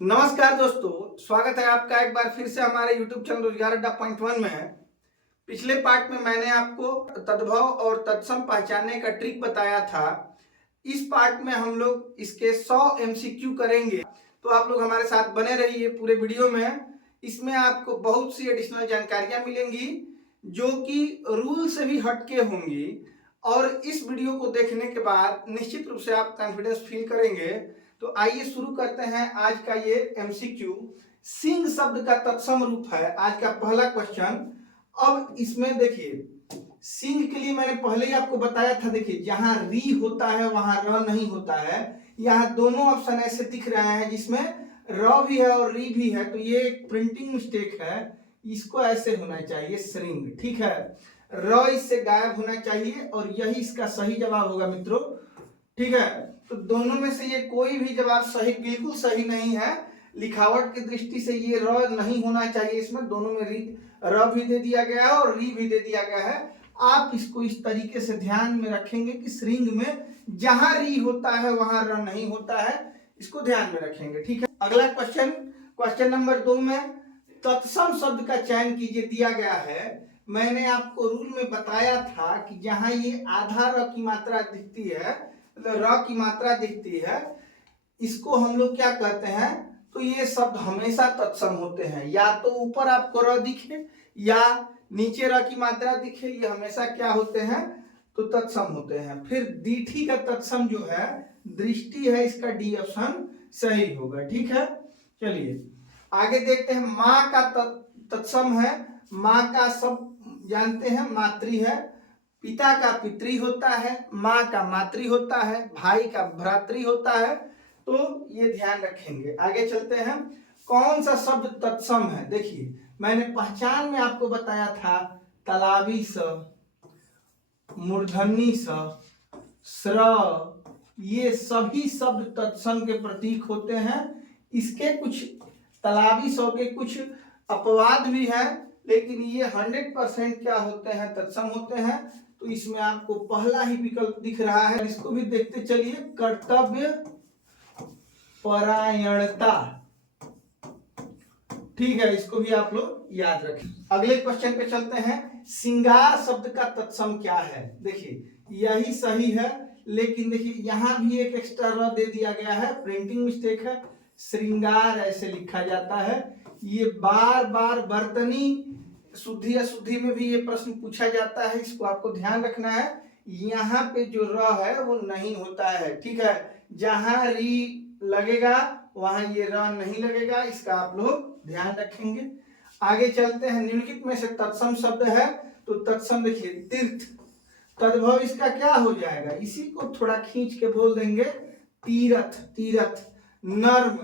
नमस्कार दोस्तों, स्वागत है आपका एक बार फिर से हमारे YouTube चैनल रोजगार अड्डा पॉइंट वन में। पिछले पार्ट में मैंने आपको तद्भव और तत्सम पहचानने का ट्रिक बताया था। इस पार्ट में हम लोग इसके 100 MCQ करेंगे, तो आप लोग हमारे साथ बने रहिए पूरे वीडियो में। इसमें आपको बहुत सी एडिशनल जानकारियां मिलेंगी जो कि रूल से भी हटके होंगी, और इस वीडियो को देखने के बाद निश्चित रूप से आप कॉन्फिडेंस फील करेंगे। तो आइए शुरू करते हैं आज का ये एमसीक्यू। सिंह शब्द का तत्सम रूप है आज का पहला क्वेश्चन। अब इसमें देखिए, सिंह के लिए मैंने पहले ही आपको बताया था। देखिए, जहां री होता है वहां र नहीं होता है। यहाँ दोनों ऑप्शन ऐसे दिख रहे हैं जिसमें र भी है और री भी है, तो ये एक प्रिंटिंग मिस्टेक है। इसको ऐसे होना चाहिए श्रृंग, ठीक है। र इससे गायब होना चाहिए और यही इसका सही जवाब होगा मित्रों, ठीक है। तो दोनों में से ये कोई भी जवाब सही, बिल्कुल सही नहीं है। लिखावट की दृष्टि से ये र नहीं होना चाहिए, इसमें दोनों में र भी दे दिया गया है और री भी दे दिया गया है। आप इसको इस तरीके से ध्यान में रखेंगे कि श्रृंग में जहां री होता है वहां र नहीं होता है, इसको ध्यान में रखेंगे, ठीक है। अगला क्वेश्चन, क्वेश्चन नंबर 2 में तत्सम शब्द का चयन कीजिए दिया गया है। मैंने आपको रूल में बताया था कि जहां ये आधा र की मात्रा दिखती है, मतलब र की मात्रा दिखती है, इसको हम लोग क्या कहते हैं, तो ये शब्द हमेशा तत्सम होते हैं। या तो ऊपर आपको र दिखे या नीचे र की मात्रा दिखे, ये हमेशा क्या होते हैं, तो तत्सम होते हैं। फिर दीठी का तत्सम जो है दृष्टि है, इसका डी ऑप्शन सही होगा, ठीक है। चलिए आगे देखते हैं। माँ का तत्सम है। माँ का सब जानते हैं मातृ है। पिता का पितृ होता है, माँ का मातृ होता है, भाई का भ्रातृ होता है, तो ये ध्यान रखेंगे। आगे चलते हैं। कौन सा शब्द तत्सम है? देखिए, मैंने पहचान में आपको बताया था तलावी स, मूर्धन्य स, स्र, ये सभी शब्द तत्सम के प्रतीक होते हैं। इसके कुछ तलावी स के कुछ अपवाद भी हैं, लेकिन ये 100% क्या होते हैं, तत्सम होते हैं। तो इसमें आपको पहला ही विकल्प दिख रहा है, इसको भी देखते चलिए। कर्तव्य परायणता, ठीक है, इसको भी आप लोग याद रखें। अगले क्वेश्चन पे चलते हैं। श्रृंगार शब्द का तत्सम क्या है? देखिए, यही सही है, लेकिन देखिए यहां भी एक एक्स्ट्रा र दे दिया गया है, प्रिंटिंग मिस्टेक है। श्रृंगार ऐसे लिखा जाता है। ये बार बार वर्तनी शुद्धि अशुद्धि में भी ये प्रश्न पूछा जाता है, इसको आपको ध्यान रखना है। यहाँ पे जो र है वो नहीं होता है, ठीक है। जहां री लगेगा वहां ये र नहीं लगेगा, इसका आप लोग ध्यान रखेंगे। आगे चलते हैं। निम्नलिखित में से तत्सम शब्द है, तो तत्सम देखिए तीर्थ। तद्भव इसका क्या हो जाएगा, इसी को थोड़ा खींच के बोल देंगे तीरथ, तीरथ। नर्म,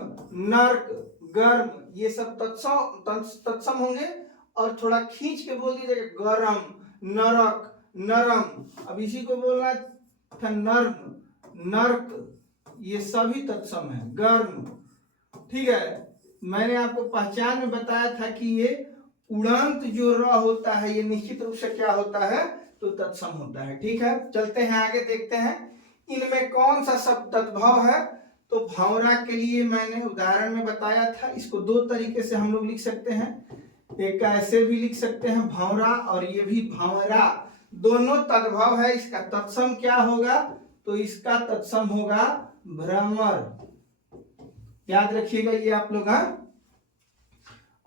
नर्क, गर्म, ये सब तत्सम होंगे। और थोड़ा खींच के बोल दीजिएगा गरम, नरक, नरम। अब इसी को बोलना था नर्म, नर्क, ये सभी तत्सम है। गर्म, ठीक है। मैंने आपको पहचान में बताया था कि ये उड़ंत जो र होता है ये निश्चित रूप से क्या होता है, तो तत्सम होता है, ठीक है। चलते हैं आगे, देखते हैं इनमें कौन सा शब्द तद्भव है। तो भंवरा के लिए मैंने उदाहरण में बताया था, इसको दो तरीके से हम लोग लिख सकते हैं। एक ऐसे भी लिख सकते हैं भंवरा, और ये भी भंवरा, दोनों तद्भव है। इसका तत्सम क्या होगा, तो इसका तत्सम होगा भ्रमर, याद रखिएगा ये आप लोग।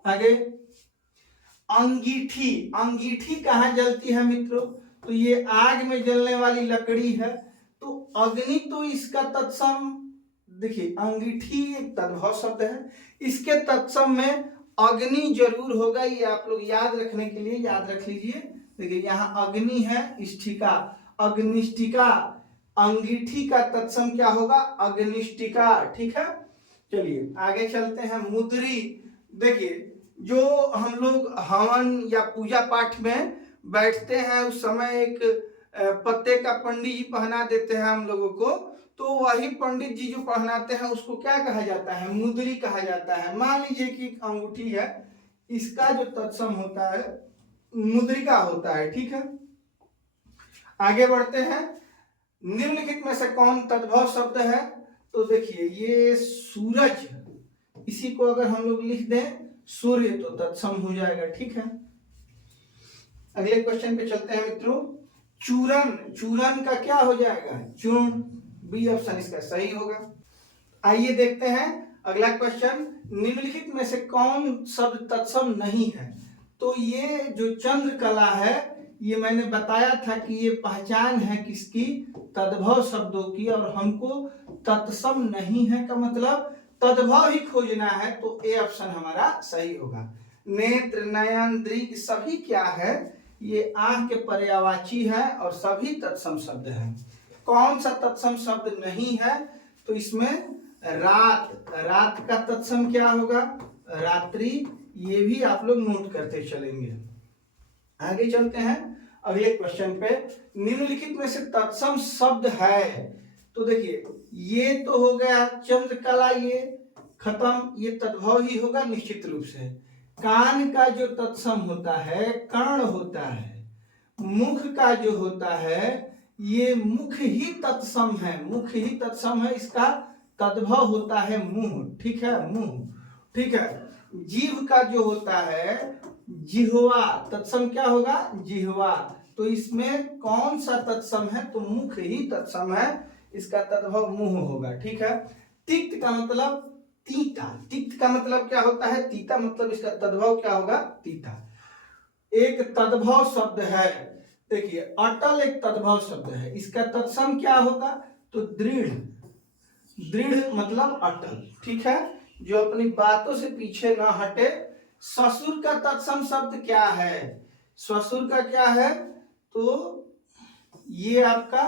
आगे अंगीठी, अंगीठी कहाँ जलती है मित्रों, तो ये आग में जलने वाली लकड़ी है। तो अग्नि तो इसका तत्सम, देखिए अंगीठी एक तद्भव शब्द है, इसके तत्सम में अग्नि जरूर होगा, ये आप लोग याद रखने के लिए याद रख लीजिए। देखिए यहाँ अग्नि है, इष्टिका, अग्निष्टिका। अंगीठी का तत्सम क्या होगा, अग्निष्टिका, ठीक है। चलिए आगे चलते हैं। मुद्री, देखिए जो हम लोग हवन या पूजा पाठ में बैठते हैं उस समय एक पत्ते का पंडित जी पहना देते हैं हम लोगों को, तो वही पंडित जी जो पहनाते हैं उसको क्या कहा जाता है, मुद्री कहा जाता है। मान लीजिए कि अंगूठी है, इसका जो तत्सम होता है मुद्रिका होता है, ठीक है। आगे बढ़ते हैं। निम्नलिखित में से कौन तद्भव शब्द है, तो देखिए ये सूरज, इसी को अगर हम लोग लिख दें सूर्य तो तत्सम हो जाएगा। ठीक है, अगले क्वेश्चन पे चलते हैं मित्रों। चूरन, चूरन का क्या हो जाएगा? चूर्ण। बी ऑप्शन इसका सही होगा। आइए देखते हैं अगला क्वेश्चन। निम्नलिखित में से कौन शब्द तत्सम नहीं है? तो ये जो चंद्रकला है, ये मैंने बताया था कि ये पहचान है किसकी? तद्भव शब्दों की। और हमको तत्सम नहीं है का मतलब तद्भव ही खोजना है, तो ए ऑप्शन हमारा सही होगा। नेत्र, नयन, दृग सभी क्या है? ये आंख के पर्यायवाची है और सभी तत्सम शब्द हैं। कौन सा तत्सम शब्द नहीं है? तो इसमें रात, रात का तत्सम क्या होगा? रात्रि। ये भी आप लोग नोट करते चलेंगे। आगे चलते हैं अगले क्वेश्चन पे। निम्नलिखित में से तत्सम शब्द है, तो देखिए ये तो हो गया चंद्रकला, ये खत्म, ये तद्भव ही होगा निश्चित रूप से। कान का जो तत्सम होता है कर्ण होता है। मुख का जो होता है ये मुख ही तत्सम है, मुख ही तत्सम है, इसका तद्भव होता है मुंह। ठीक है, मुंह। ठीक है, जीव का जो होता है जिह्वा, तत्सम क्या होगा? जिह्वा। तो इसमें कौन सा तत्सम है? तो मुख ही तत्सम है, इसका तद्भव मुंह होगा। ठीक है, तिक्त का मतलब तीता, तिक्त का मतलब क्या होता है? तीता, मतलब इसका तद्भव क्या होगा? तीता। एक तद्भव शब्द है, देखिए अटल एक तद्भव शब्द है, इसका तत्सम क्या होगा? तो दृढ़, दृढ़ मतलब अटल। ठीक है, जो अपनी बातों से पीछे ना हटे। ससुर का तत्सम शब्द क्या है? ससुर का क्या है? तो ये आपका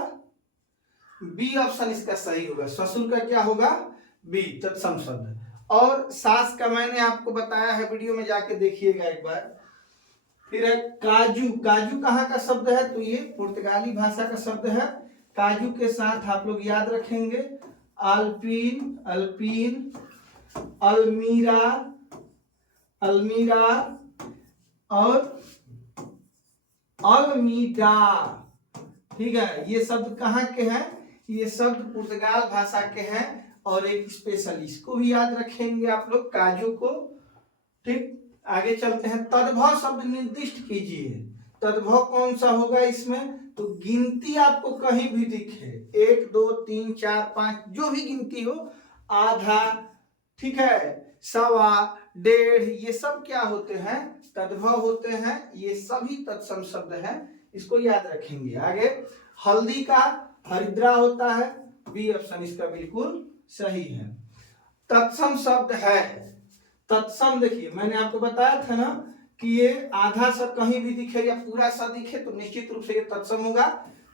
बी ऑप्शन इसका सही होगा। ससुर का क्या होगा? बी, तत्सम शब्द। और सास का मैंने आपको बताया है, वीडियो में जाके देखिएगा एक बार। फिर है काजू, काजू कहाँ का शब्द है? तो ये पुर्तगाली भाषा का शब्द है। काजू के साथ आप लोग याद रखेंगे अल्पीन, अल्पीन, अल्मीरा, अल्मीरा और अल्मीडा। ठीक है, ये शब्द कहाँ के हैं? ये शब्द पुर्तगाल भाषा के हैं। और एक स्पेशल इसको भी याद रखेंगे आप लोग, काजू को। ठीक, आगे चलते हैं। तद्भव शब्द निर्दिष्ट कीजिए। तद्भव कौन सा होगा इसमें? तो गिनती आपको कहीं भी दिखे, 1 2 3 4 5 जो भी गिनती हो, आधा, ठीक है, सवा, डेढ़, ये सब क्या होते हैं? तद्भव होते हैं। ये सभी तत्सम शब्द हैं, इसको याद रखेंगे। आगे हल्दी का हरिद्रा होता है, बी ऑप्शन इसका बिल्कुल सही है। तत्सम शब्द है, तत्सम देखिए मैंने आपको बताया था ना कि ये आधा सा कहीं भी दिखे या पूरा सा दिखे तो निश्चित रूप से ये तत्सम होगा।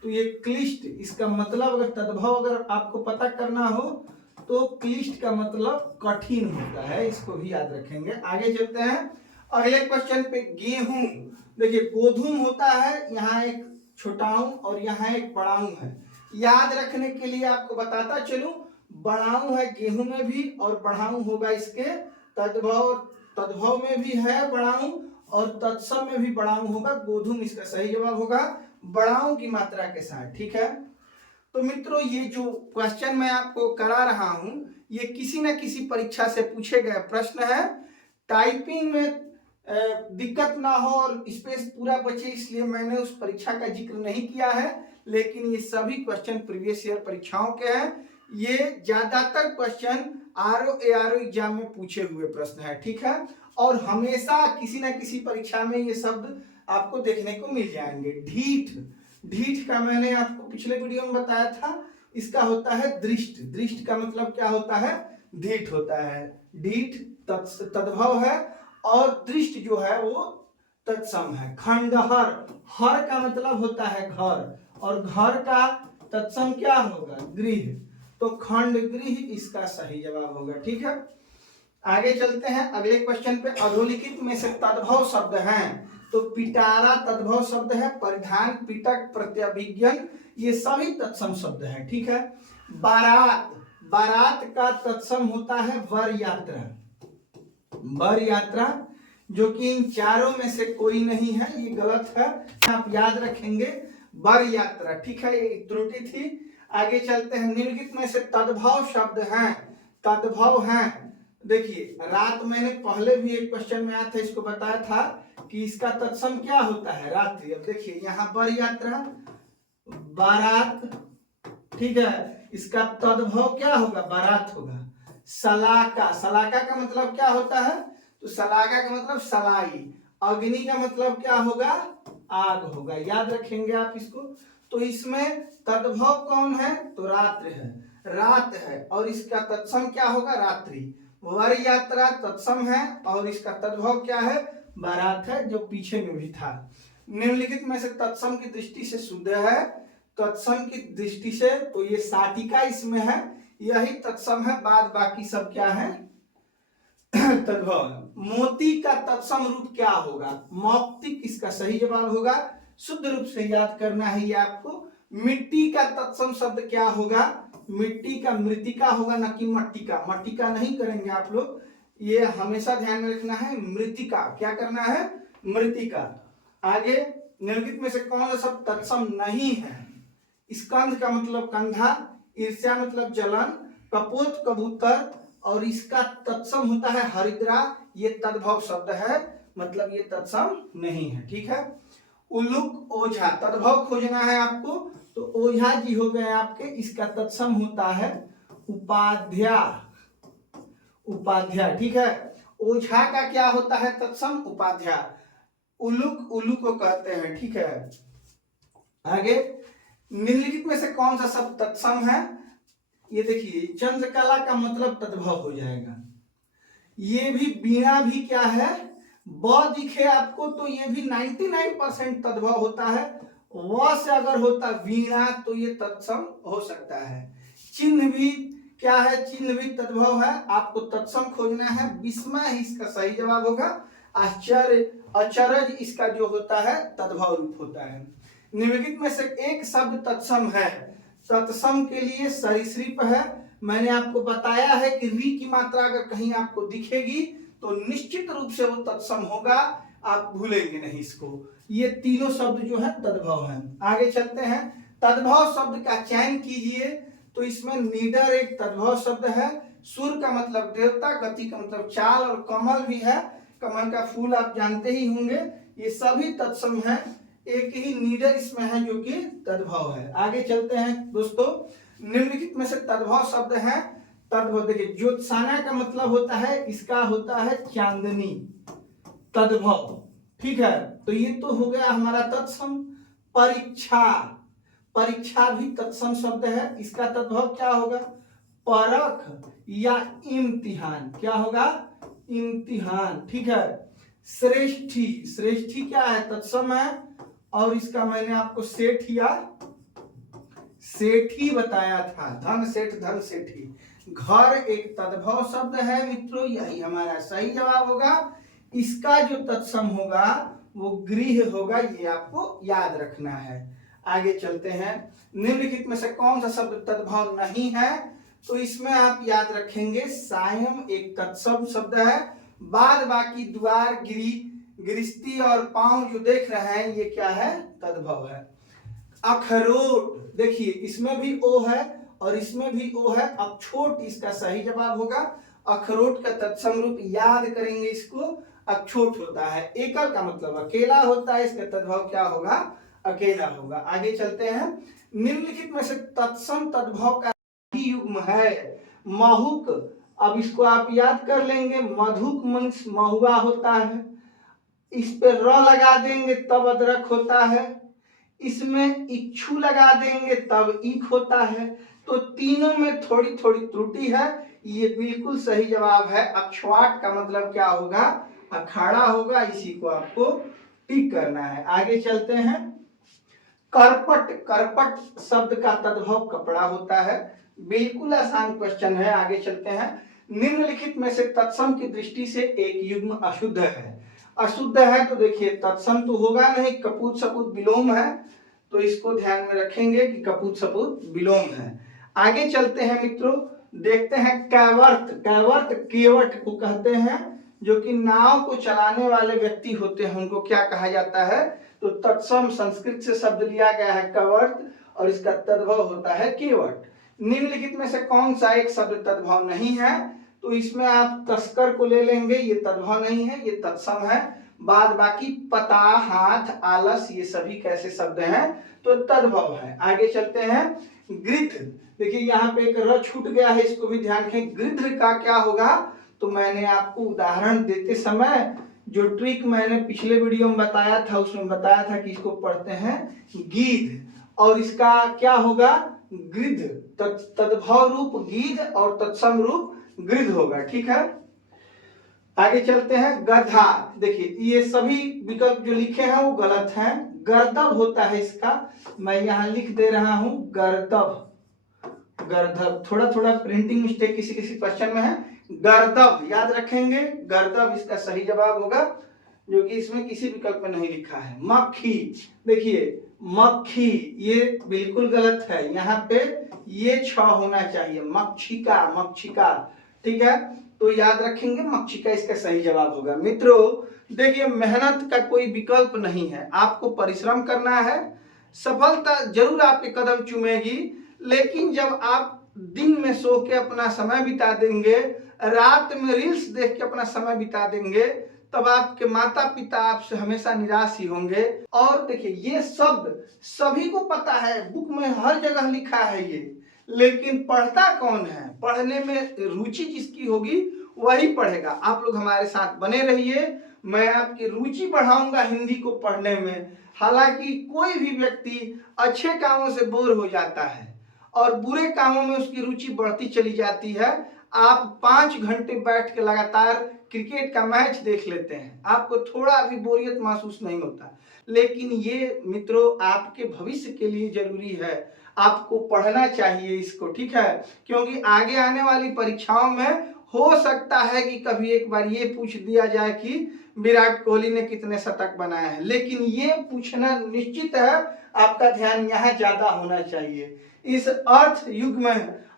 तो ये क्लिष्ट, इसका मतलब अगर तद्भव अगर आपको पता करना हो तो क्लिष्ट का मतलब कठिन होता है, इसको भी याद रखेंगे। आगे चलते हैं अगले क्वेश्चन पे। गेहूं, देखिए गोधूम होता है, यहाँ एक छोटाऊ और यहाँ एक बड़ाऊ है। याद रखने के लिए आपको बताता चलूं, बड़ाऊ है गेहूं में भी और बढ़ाऊ होगा इसके तद्भव, तद्भव में भी है बढ़ाऊ और तत्सम में भी बढ़ाऊ होगा। गोधूम इसका सही जवाब होगा बढ़ाऊ की मात्रा के साथ। ठीक है, तो मित्रों ये जो क्वेश्चन मैं आपको करा रहा हूं ये किसी न किसी परीक्षा से पूछे गए प्रश्न है। टाइपिंग में दिक्कत ना हो और स्पेस पूरा बचे इसलिए मैंने उस परीक्षा का जिक्र नहीं किया है, लेकिन ये सभी क्वेश्चन प्रीवियस ईयर परीक्षाओं के हैं। ये ज्यादातर क्वेश्चन आरओ एआरओ एग्जाम में पूछे हुए प्रश्न है। ठीक है, और हमेशा किसी न किसी परीक्षा में ये शब्द आपको देखने को मिल जाएंगे। ढीठ, ढीठ का मैंने आपको पिछले वीडियो में बताया था, इसका होता है दृष्ट। दृष्ट का मतलब क्या होता है? ढीठ होता है। ढीठ तद्भव है और दृष्ट जो है वो तत्सम है। खंडहर, हर का मतलब होता है घर और घर का तत्सम क्या होगा? गृह, तो खंड गृह इसका सही जवाब होगा। ठीक है, आगे चलते हैं अगले क्वेश्चन पे। अधोलिखित में से तद्भव शब्द हैं, तो पिटारा तद्भव शब्द है, परिधान, पिटक, प्रत्यभिज्ञान ये सभी तत्सम शब्द हैं। ठीक है, बारात, बारात का तत्सम होता है वर यात्रा। वर यात्रा जो कि इन चारों में से कोई नहीं है, ये गलत है, आप याद रखेंगे वर यात्रा। ठीक है, ये त्रुटि थी। आगे चलते हैं। निम्नलिखित में से तद्भव शब्द हैं, तद्भव हैं, देखिए रात मैंने पहले भी एक क्वेश्चन में आया था, इसको बताया था कि इसका तत्सम क्या होता है, रात्रि। अब देखिए यहाँ बर यात्रा, बारात, ठीक है, इसका तद्भव क्या होगा, बारात होगा। सलाका, सलाका का मतलब क्या होता है, तो सलाका का मतलब सलाई। अग्नि का मतलब क्या होगा, आग होगा, याद रखेंगे आप इसको। तो इसमें तद्भव कौन है, तो रात्र है, रात है, और इसका तत्सम क्या होगा, रात्रि। वर यात्रा तत्सम है और इसका तद्भव क्या है, बारात है, जो पीछे में भी था। निम्नलिखित में से तत्सम की दृष्टि से शुद्ध है, तत्सम की दृष्टि से तो ये साटिका इसमें है, यही तत्सम है, बाद बाकी सब क्या है, तद्भव। मोती का तत्सम रूप क्या होगा, मौक्तिक इसका सही जवाब होगा, शुद्ध रूप से याद करना है ये आपको। मिट्टी का तत्सम शब्द क्या होगा, मिट्टी का मृतिका होगा, न कि मट्टिका, मट्टिका नहीं करेंगे आप लोग, ये हमेशा ध्यान में रखना है, मृतिका, क्या करना है, मृतिका। आगे निम्नलिखित में से कौन सा शब्द तत्सम नहीं है, स्कंध का मतलब कंधा, ईर्ष्या मतलब जलन, कपोत कबूतर, और इसका तत्सम होता है हरिद्रा, ये तद्भव शब्द है, मतलब ये तत्सम नहीं है, ठीक है। उल्लुक ओझा, तद्भव खोजना है आपको, तो ओझा जी हो गए आपके, इसका तत्सम होता है उपाध्या, उपाध्या, ठीक है। ओझा का क्या होता है तत्सम, उपाध्या। उल्लुक उल्लू को कहते हैं, ठीक है। आगे निम्नलिखित में से कौन सा शब्द तत्सम है, ये देखिए चंद्रकला का मतलब तद्भव हो जाएगा। ये भी वीणा भी क्या है, ब दिखे आपको तो ये भी 99% तद्भव होता है, व से अगर होता वीणा तो ये तत्सम हो सकता है। चिन्ह भी क्या है, चिन्ह भी तद्भव है, आपको तत्सम खोजना है, विस्मय इसका सही जवाब होगा। आश्चर्य, अचरज इसका जो होता है तद्भव रूप होता है। निम्नलिखित में से एक शब्द तत्सम है, तत्सम के लिए सरीसृप है। मैंने आपको बताया है कि री की मात्रा अगर कहीं आपको दिखेगी तो निश्चित रूप से वो तत्सम होगा, आप भूलेंगे नहीं इसको। ये तीनों शब्द जो है तद्भव हैं। आगे चलते हैं, तद्भव शब्द का चयन कीजिए, तो इसमें नीडर एक तद्भव शब्द है, सुर का मतलब देवता, गति का मतलब चाल, और कमल भी है, कमल का फूल आप जानते ही होंगे, ये सभी तत्सम है। एक ही नीडर इसमें है जो कि तद्भव है। आगे चलते हैं दोस्तों, निम्नलिखित में से तद्भव शब्द है, तद्भव देखिए ज्योत्साना का मतलब होता है, इसका होता है चांदनी, तद्भव, ठीक है। तो ये तो हो गया हमारा तत्सम। परीक्षा, परीक्षा भी तत्सम शब्द है, इसका तद्भव क्या होगा, परख या इम्तिहान, क्या होगा, इम्तिहान, ठीक है। श्रेष्ठी, श्रेष्ठी क्या है, तत्सम है, और इसका मैंने आपको सेठ या सेठी बताया था, धन सेठ, धन सेठी। घर एक तद्भव शब्द है मित्रों, यही हमारा सही जवाब होगा। इसका जो तत्सम होगा वो गृह होगा, ये आपको याद रखना है। आगे चलते हैं, निम्नलिखित में से कौन सा शब्द तद्भव नहीं है, तो इसमें आप याद रखेंगे सायं एक तत्सम शब्द है, बाद बाकी द्वार, गृहस्थी और पांव जो देख रहे हैं ये क्या है, तद्भव है। अखरोट, देखिए इसमें भी ओ है और इसमें भी ओ है, अक्षोट इसका सही जवाब होगा। अखरोट का तत्सम रूप याद करेंगे इसको, अक्षोट होता है, एकल का मतलब अकेला होता है, इसका तद्भव क्या होगा, अकेला होगा। आगे चलते हैं, निम्नलिखित में से तत्सम तद्भव का युग्म है, महुक, अब इसको आप याद कर लेंगे, मधुक मंस महुआ होता है, इस पे र लगा देंगे तब अदरक होता है, इसमें इच्छु लगा देंगे तब ईख होता है। तो तीनों में थोड़ी थोड़ी त्रुटि है, ये बिल्कुल सही जवाब है। अक्षवाट का मतलब क्या होगा, अखाड़ा होगा, इसी को आपको टिक करना है। आगे चलते हैं, करपट, करपट शब्द का तद्भव कपड़ा होता है, बिल्कुल आसान क्वेश्चन है। आगे चलते हैं, निम्नलिखित में से तत्सम की दृष्टि से एक युग्म अशुद्ध है, अशुद्ध है तो देखिए तत्सम तो होगा नहीं, कपूत सपूत विलोम है, तो इसको ध्यान में रखेंगे कि कपूत सपूत विलोम है। आगे चलते हैं मित्रों, देखते हैं कैवर्त, कैवर्त केवट को कहते हैं, जो कि नाव को चलाने वाले व्यक्ति होते हैं, उनको क्या कहा जाता है, तो तत्सम संस्कृत से शब्द लिया गया है कैवर्त, और इसका तद्भव होता है केवट। निम्नलिखित में से कौन सा एक शब्द तद्भव नहीं है, तो इसमें आप तस्कर को ले लेंगे, ये तद्भव नहीं है, ये तत्सम है। बाद बाकी पता, हाथ, आलस, ये सभी कैसे शब्द हैं, तो तद्भव है। आगे चलते हैं। गृध्र, देखिए यहाँ पे एक र छूट गया है, इसको भी ध्यान रखें। गृध्र का क्या होगा, तो मैंने आपको उदाहरण देते समय जो ट्रिक मैंने पिछले वीडियो में बताया था, उसमें बताया था कि इसको पढ़ते हैं गीध, और इसका क्या होगा, गृध्र। तद्भव रूप गीध और तत्सम रूप गृध्र होगा। ठीक है, आगे चलते हैं। गधा, देखिए ये सभी विकल्प जो लिखे हैं वो गलत हैं। गर्दभ होता है इसका, मैं यहाँ लिख दे रहा हूं गर्दभ। गर्दभ, थोड़ा थोड़ा प्रिंटिंग मिस्टेक किसी किसी क्वेश्चन में है। गर्दभ याद रखेंगे, गर्दभ इसका सही जवाब होगा, जो कि इसमें किसी विकल्प में नहीं लिखा है। मक्खी, देखिए मक्खी ये बिल्कुल गलत है, यहाँ पे ये छ होना चाहिए, मक्षिका, मक्षिका। ठीक है, तो याद रखेंगे मक्षिका इसका सही जवाब होगा। मित्रों देखिए, मेहनत का कोई विकल्प नहीं है, आपको परिश्रम करना है, सफलता जरूर आपके कदम चूमेगी, लेकिन जब आप दिन में सो के अपना समय बिता देंगे, रात में रील्स देख के अपना समय बिता देंगे, तब आपके माता पिता आपसे हमेशा निराश ही होंगे। और देखिए ये शब्द सभी को पता है, बुक में हर जगह लिखा है ये, लेकिन पढ़ता कौन है, पढ़ने में रुचि जिसकी होगी वही पढ़ेगा। आप लोग हमारे साथ बने रहिए, मैं आपकी रुचि बढ़ाऊंगा हिंदी को पढ़ने में। हालांकि कोई भी व्यक्ति अच्छे कामों से बोर हो जाता है और बुरे कामों में उसकी रुचि बढ़ती चली जाती है। आप 5 घंटे बैठ के लगातार क्रिकेट का मैच देख लेते हैं, आपको थोड़ा भी बोरियत महसूस नहीं होता, लेकिन ये मित्रों आपके भविष्य के लिए जरूरी है, आपको पढ़ना चाहिए इसको। ठीक है, क्योंकि आगे आने वाली परीक्षाओं में हो सकता है कि कभी एक बार ये पूछ दिया जाए कि विराट कोहली ने कितने शतक बनाए हैं, लेकिन ये पूछना निश्चित है, आपका ध्यान यहाँ ज्यादा होना चाहिए। इस अर्थ युग में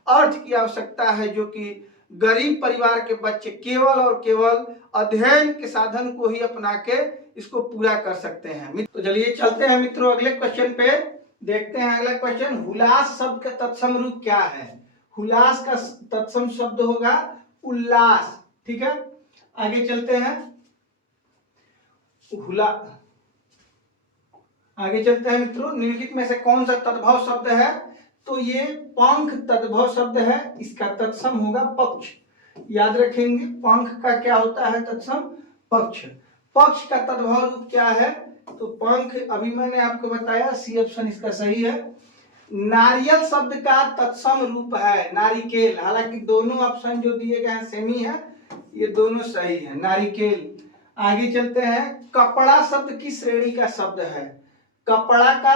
अर्थ की आवश्यकता है, जो कि गरीब परिवार के बच्चे केवल और केवल अध्ययन के साधन को ही अपना के इसको पूरा कर सकते हैं। तो चलिए चलते हैं मित्रों अगले क्वेश्चन पे, देखते हैं अगला क्वेश्चन। हुलास शब्द का तत्सम रूप क्या है, हुलास का तत्सम शब्द होगा उल्लास। ठीक है, आगे चलते हैं। आगे चलते हैं मित्रों, निम्नलिखित में से कौन सा तद्भव शब्द है, तो ये पंख तद्भव शब्द है, इसका तत्सम होगा पक्ष। याद रखेंगे पंख का क्या होता है तत्सम, पक्ष। पक्ष का तद्भव रूप क्या है, तो पंख अभी मैंने आपको बताया, सी ऑप्शन इसका सही है। नारियल शब्द का तत्सम रूप है नारिकेल, हालांकि दोनों ऑप्शन जो दिए गए हैं सेम ही है, ये दोनों सही है, नारिकेल। आगे चलते हैं। कपड़ा शब्द किस श्रेणी का शब्द है, कपड़ा का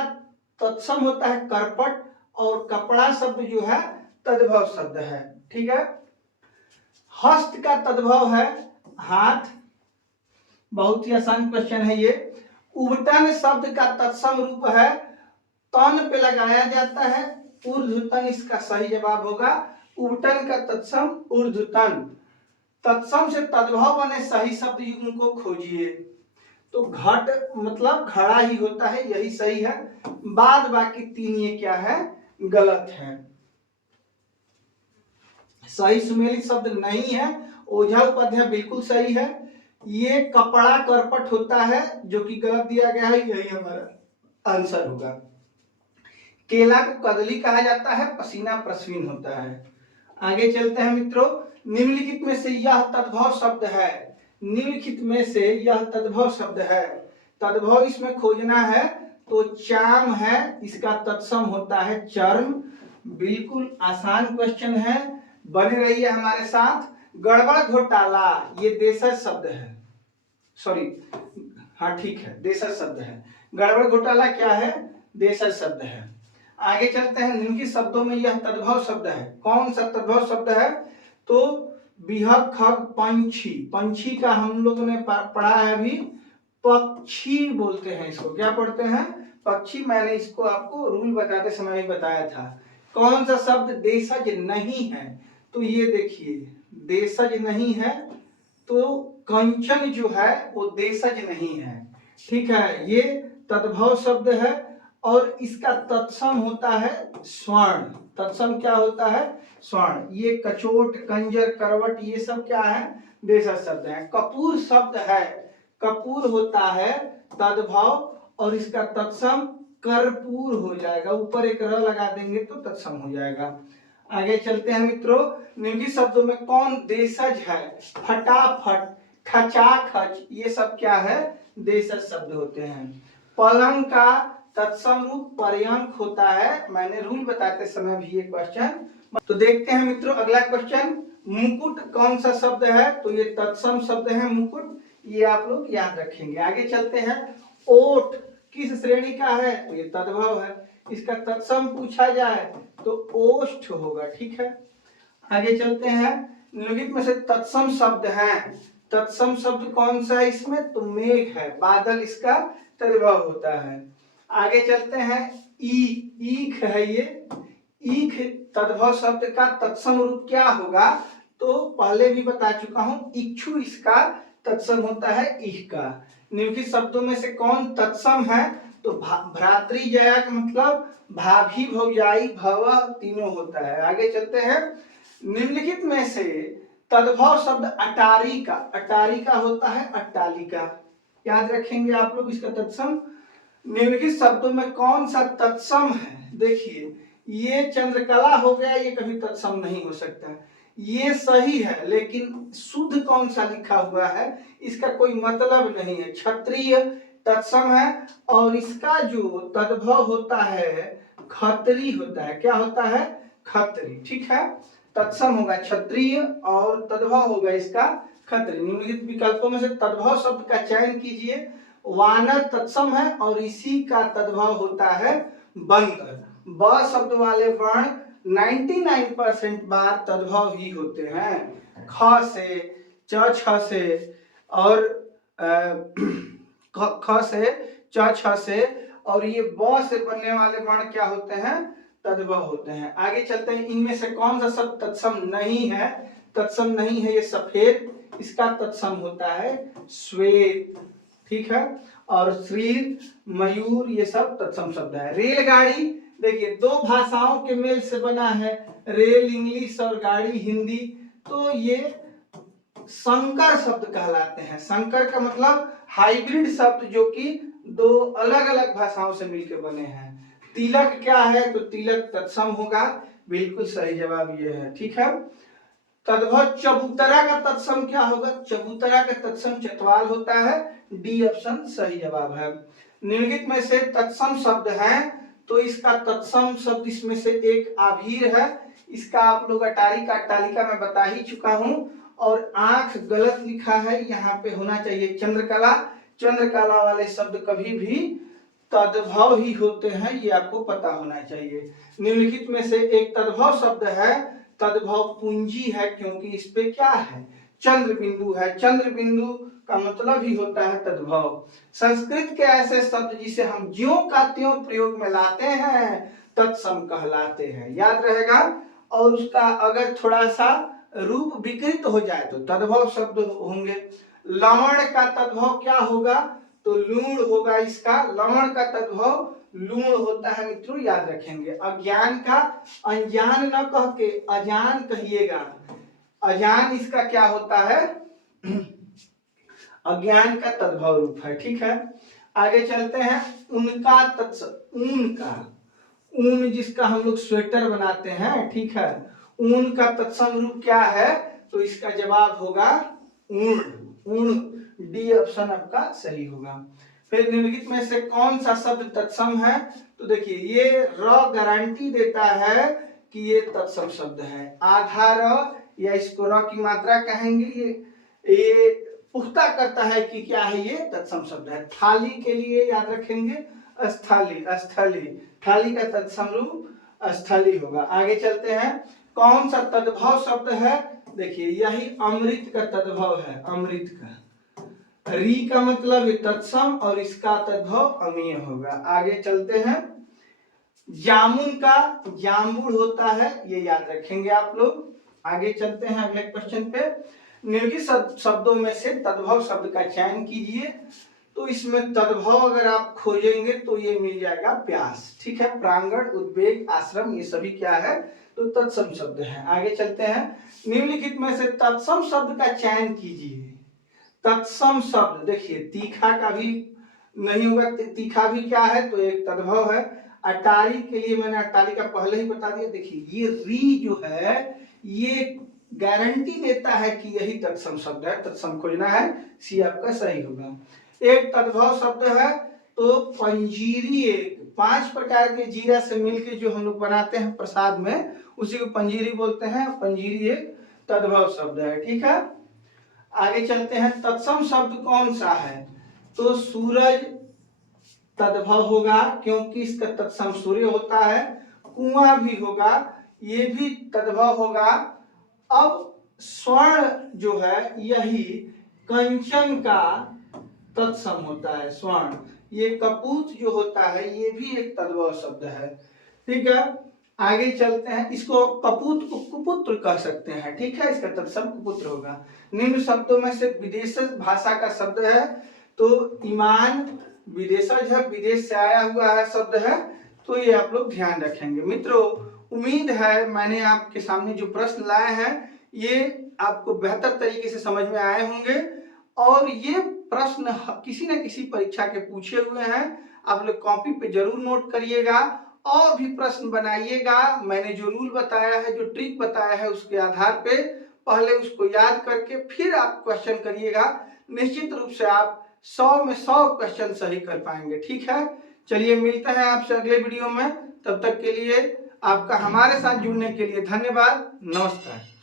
तत्सम होता है करपट, और कपड़ा शब्द जो है तद्भव शब्द है। ठीक है, हस्त का तद्भव है हाथ, बहुत ही आसान क्वेश्चन है ये। उबटन शब्द का तत्सम रूप है तन पे लगाया जाता है, ऊर्ध्वतन इसका सही जवाब होगा। उबटन का तत्सम ऊर्ध्वतन। तत्सम से तद्भव बने सही शब्द युग्म को खोजिए, तो घट मतलब घड़ा ही होता है, यही सही है। बाद बाकी 3 ये क्या है, गलत है। सही सुमेलित शब्द नहीं है, ओझा उपाध्याय बिल्कुल सही है। ये कपड़ा करपट होता है, जो कि गलत दिया गया है, यही हमारा आंसर होगा। केला को कदली कहा जाता है, पसीना प्रश्विन होता है। आगे चलते हैं मित्रों। निम्नलिखित में से यह तद्भव शब्द है, निम्नलिखित में से यह तद्भव शब्द है, तद्भव इसमें खोजना है, तो चाम है, इसका तत्सम होता है चर्म। बिल्कुल आसान क्वेश्चन है, बने रहिए हमारे साथ। गड़बड़ घोटाला ये देशज शब्द है, सॉरी हाँ ठीक है देशज शब्द है। गड़बड़ घोटाला क्या है, देशज शब्द है। आगे चलते हैं। निम्नलिखित शब्दों में यह तद्भव शब्द है, कौन सा तद्भव शब्द है, तो बिहक खग पंछी, पंछी का हम लोगों ने पढ़ा है अभी, पक्षी बोलते हैं इसको, क्या पढ़ते हैं, पक्षी। मैंने इसको आपको रूल बताते समय ही बताया था। कौन सा शब्द देशज नहीं है, तो ये देखिए देशज नहीं है, तो कंचन जो है वो देशज नहीं है। ठीक है, ये तद्भव शब्द है। और इसका तत्सम होता है स्वर्ण। तत्सम क्या होता है? स्वर्ण। ये कचोट, कंजर, करवट ये सब क्या है? देशज शब्द है। कपूर शब्द है, कपूर होता है तद्भव और इसका तत्सम कर्पूर हो जाएगा। ऊपर एक र लगा देंगे तो तत्सम हो जाएगा। आगे चलते हैं मित्रों। निम्नलिखित शब्दों में कौन देशज है? फटाफट, खचाखच ये सब क्या है? देशज शब्द होते हैं। पलंग का तत्सम रूप पर्यंक होता है। मैंने रूल बताते समय भी ये क्वेश्चन। तो देखते हैं मित्रों अगला क्वेश्चन। मुकुट कौन सा शब्द है? तो ये तत्सम शब्द है मुकुट, ये आप लोग याद रखेंगे। आगे चलते हैं। ओठ किस श्रेणी का है? तो ये तद्भव है। इसका तत्सम पूछा जाए तो ओष्ठ होगा। ठीक है, आगे चलते हैं। निम्नलिखित में से तत्सम शब्द है, तत्सम शब्द कौन सा है इसमें? तो मेघ है, बादल इसका तद्भव होता है। आगे चलते हैं। ईख है ये। ईख तद्भव शब्द का तत्सम रूप क्या होगा? तो पहले भी बता चुका हूं, इच्छु इसका तत्सम होता है ईख का। निम्नलिखित शब्दों में से कौन तत्सम है? तो भ्रातृजया का मतलब भाभी, भौजाई, भव तीनों होता है। आगे चलते हैं। निम्नलिखित में से तद्भव शब्द अटारी का, अटारी का होता है अट्टालिका। याद रखेंगे आप लोग इसका तत्सम। निम्नलिखित शब्दों में कौन सा तत्सम है? देखिए ये चंद्रकला हो गया, ये कभी तत्सम नहीं हो सकता। ये सही है, लेकिन शुद्ध कौन सा लिखा हुआ है इसका कोई मतलब नहीं है। क्षत्रिय तत्सम है और इसका जो तद्भव होता है खत्री होता है। क्या होता है? खत्री। ठीक है, तत्सम होगा क्षत्रिय और तद्भव होगा इसका खत्री। निम्नलिखित विकल्पों में से तद्भव शब्द का चयन कीजिए। वानर तत्सम है और इसी का तद्भव होता है बंदर। ब शब्द वाले वर्ण 99% बार तद्भव ही होते हैं। ख से, च छ से और ख से, च छ से और ये ब से बनने वाले वर्ण क्या होते हैं? तद्भव होते हैं। आगे चलते हैं। इनमें से कौन सा शब्द तत्सम नहीं है? तत्सम नहीं है ये सफेद, इसका तत्सम होता है श्वेत। ठीक है, और श्रीर, मयूर ये सब तत्सम शब्द है। रेलगाड़ी देखिए दो भाषाओं के मेल से बना है, रेल इंग्लिश और गाड़ी हिंदी, तो ये संकर शब्द कहलाते हैं। संकर का मतलब हाइब्रिड शब्द जो कि दो अलग अलग भाषाओं से मिलकर बने हैं। तिलक क्या है? तो तिलक तत्सम होगा। बिल्कुल सही जवाब ये है। ठीक है, तद्भव चबूतरा का तत्सम क्या होगा? चबूतरा का तत्सम चतवाल होता है। डी ऑप्शन सही जवाब है। निम्नलिखित में से तत्सम शब्द है तो इसका तत्सम शब्द इसमें से एक आभीर है। इसका आप लोग अटारी का अट्टालिका में बता ही चुका हूं। और आंख गलत लिखा है, यहाँ पे होना चाहिए चंद्रकला। चंद्रकला वाले शब्द कभी भी तद्भव ही होते हैं, ये आपको पता होना चाहिए। निम्नलिखित में से एक तद्भव शब्द है, तद्भव पूंजी है क्योंकि इस पे क्या है? चंद्र बिंदु है। चंद्र बिंदु का मतलब ही होता है तद्भव। संस्कृत के ऐसे शब्द जिसे हम ज्यों का त्यों प्रयोग में लाते हैं तत्सम कहलाते हैं, याद रहेगा। और उसका अगर थोड़ा सा रूप विकृत हो जाए तो तद्भव शब्द होंगे। लवण का तद्भव क्या होगा? तो लूण होगा इसका। लवण का तद्भव लूण होता है मित्रों, याद रखेंगे। अज्ञान का अनजान न कह के अजान कहिएगा। अजान इसका क्या होता है? अज्ञान का तद्भव रूप है। ठीक है, आगे चलते हैं। उनका तत्सम, ऊन का, ऊन जिसका हम लोग स्वेटर बनाते हैं, ठीक है, ऊन का तत्सम रूप क्या है? तो इसका जवाब होगा ऊण। ऊण, डी ऑप्शन आपका सही होगा। फिर निम्नलिखित में से कौन सा शब्द तत्सम है? तो देखिए ये र गारंटी देता है कि ये तत्सम शब्द है। आधा र या इसको र की मात्रा कहेंगे, ये पुख्ता करता है कि क्या है, ये तत्सम शब्द है। थाली के लिए याद रखेंगे स्थली, स्थली, थाली का तत्सम रूप स्थली होगा। आगे चलते हैं। कौन सा तद्भव शब्द है? देखिए यही अमृत का तद्भव है, अमृत का। री का मतलब तत्सम और इसका तद्भव अमीय होगा। आगे चलते हैं। जामुन का जाम्बुड़ होता है, ये याद रखेंगे आप लोग। आगे चलते हैं अगले क्वेश्चन पे। निम्नलिखित शब्दों में से तद्भव शब्द का चयन कीजिए। तो इसमें तद्भव अगर आप खोजेंगे तो ये मिल जाएगा प्यास। ठीक है, प्रांगण, उद्वेग, आश्रम, ये सभी क्या है, तो तत्सम शब्द है। आगे चलते हैं। निम्नलिखित में से तत्सम शब्द का चयन कीजिए। तत्सम शब्द देखिए, तीखा का भी नहीं होगा, तीखा भी क्या है, तो एक तद्भव है। अटारी के लिए मैंने अटारी का पहले ही बता दिया। देखिए ये री जो है ये गारंटी देता है कि यही तत्सम शब्द है, तत्सम खोजना है, सी आपका सही होगा। एक तद्भव शब्द है तो पंजीरी, एक 5 प्रकार के जीरा से मिलके जो हम लोग बनाते हैं प्रसाद में, उसी को पंजीरी बोलते हैं। पंजीरी एक तद्भव शब्द है। ठीक है, आगे चलते हैं। तत्सम शब्द कौन सा है, तो सूरज तद्भव होगा क्योंकि इसका तत्सम सूर्य होता है। कुआं भी होगा, ये भी तद्भव होगा। अब स्वर्ण जो है यही कंचन का तत्सम होता है, स्वर्ण। ये कपूत जो होता है ये भी एक तद्भव शब्द है। ठीक है, आगे चलते हैं। इसको कपूत को कुपुत्र कह सकते हैं। ठीक है, इसका तत्सम कुपुत्र होगा। निम्न शब्दों में से विदेशज भाषा का शब्द है, तो ईमान विदेशज है, विदेश से आया हुआ है शब्द है, तो ये आप लोग ध्यान रखेंगे। मित्रों, उम्मीद है मैंने आपके सामने जो प्रश्न लाए हैं ये आपको बेहतर तरीके से समझ में आए होंगे, और ये प्रश्न किसी न किसी परीक्षा के पूछे हुए हैं। आप लोग कॉपी पे जरूर नोट करिएगा और भी प्रश्न बनाइएगा। मैंने जो रूल बताया है, जो ट्रिक बताया है, उसके आधार पे पहले उसको याद करके फिर आप क्वेश्चन करिएगा। निश्चित रूप से आप 100 में 100 क्वेश्चन सही कर पाएंगे। ठीक है, चलिए मिलते हैं आपसे अगले वीडियो में। तब तक के लिए आपका हमारे साथ जुड़ने के लिए धन्यवाद। नमस्कार।